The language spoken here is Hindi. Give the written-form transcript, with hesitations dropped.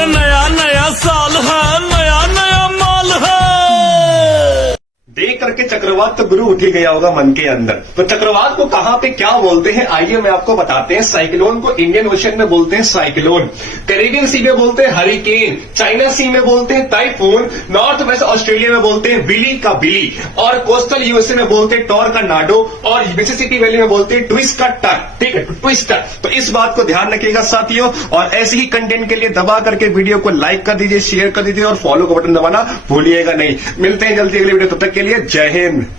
अरे नया नया साल है, नया नया माल है। देख करके चक्रवात तो गुरु उठ ही गया होगा मन के अंदर। तो चक्रवात को कहां पे क्या बोलते हैं, आइए मैं आपको बताते हैं। साइक्लोन को इंडियन ओशन में बोलते हैं साइक्लोन, कैरेबियन सी में बोलते हैं हरिकेन, चाइना सी में बोलते हैं टाइफून, नॉर्थ वेस्ट ऑस्ट्रेलिया में बोलते हैं बिली का बिली, और कोस्टल यूएसए में बोलते हैं टॉर का नाडो, और मिसिसिपी वैली में बोलते हैं ट्विस्ट का टक। ठीक है, ट्विस्टर। तो इस बात को ध्यान रखिएगा साथियों, और ऐसे ही कंटेंट के लिए दबा करके वीडियो को लाइक कर दीजिए, शेयर कर दीजिए, और फॉलो का बटन दबाना भूलिएगा नहीं। मिलते हैं जल्दी अगले वीडियो, तब तक के लिए जय हिंद।